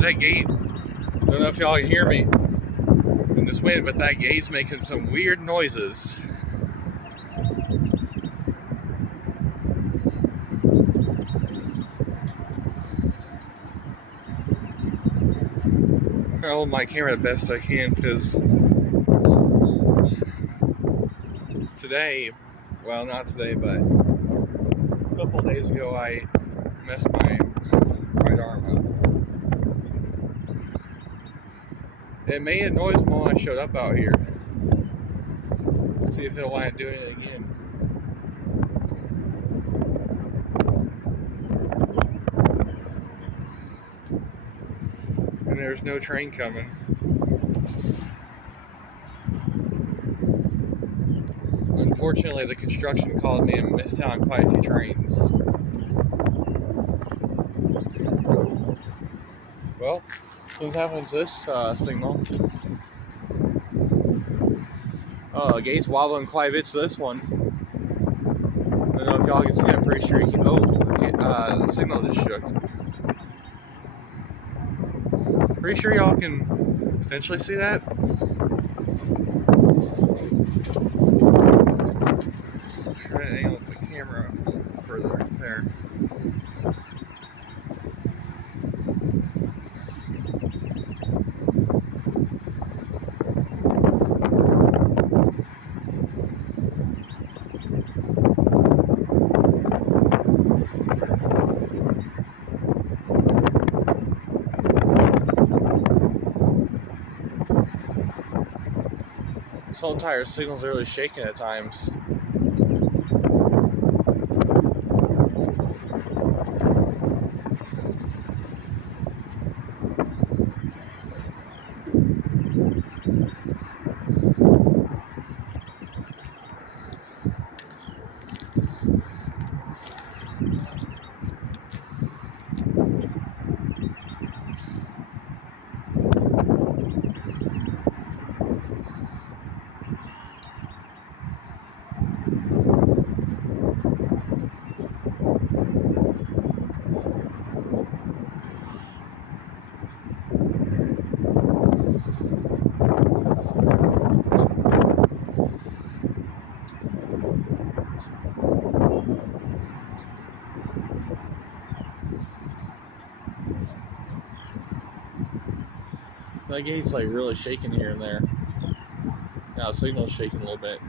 That gate, I don't know if y'all can hear me in this wind, but that gate's making some weird noises. I hold my camera the best I can because today, well, not today, but a couple days ago, I messed my right arm up. It made a noise when I showed up out here. Let's see if he'll wind up doing it again. And there's no train coming. Unfortunately, the construction called me and missed out on quite a few trains. Well, something's happening to this signal. Oh, gate's wobbling quite a bit to this one. I don't know if y'all can see. I'm pretty sure you can. Oh, the signal just shook. Pretty sure y'all can potentially see that. Try to angle the camera a little further there. This whole entire signal's really shaking at times. That gate's like really shaking here and there. Now the signal's shaking a little bit.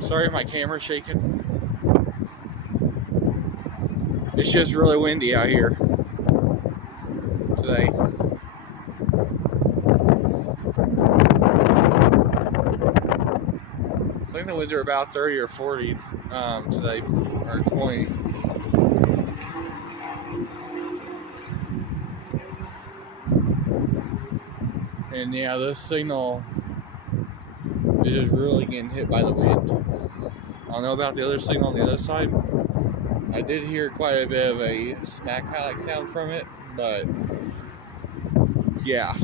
Sorry, my camera's shaking. It's just really windy out here today. I think the winds are about 30 or 40 today, or 20. And yeah, this signal is just really getting hit by the wind. I don't know about the other signal on the other side. I did hear quite a bit of a smack kind of like sound from it, but yeah.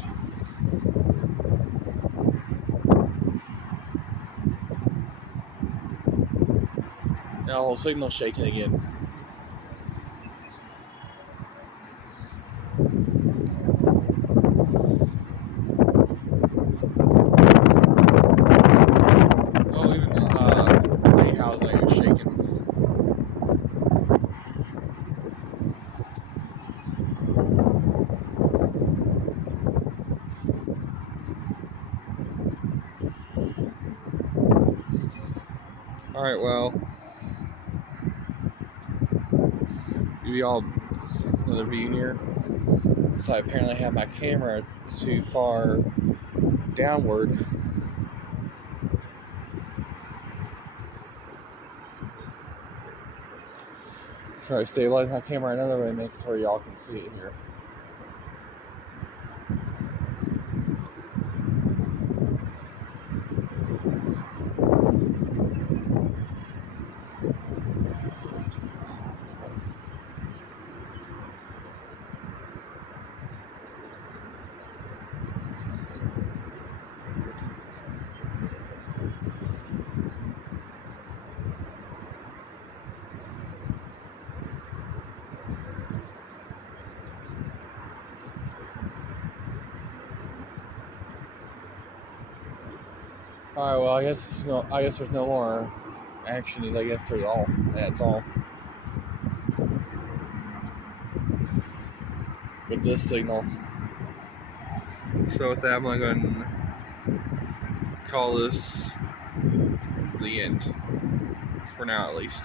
Now the whole signal's shaking again. Oh, even the lake housing is shaking. Alright, well, give y'all another view here. So I apparently have my camera too far downward. Try to stabilize my camera another way, make it to where y'all can see it here. All right. Well, I guess there's no more action. I guess there's all. That's all. With this signal. So with that, I'm going to go ahead and call this the end. For now, at least.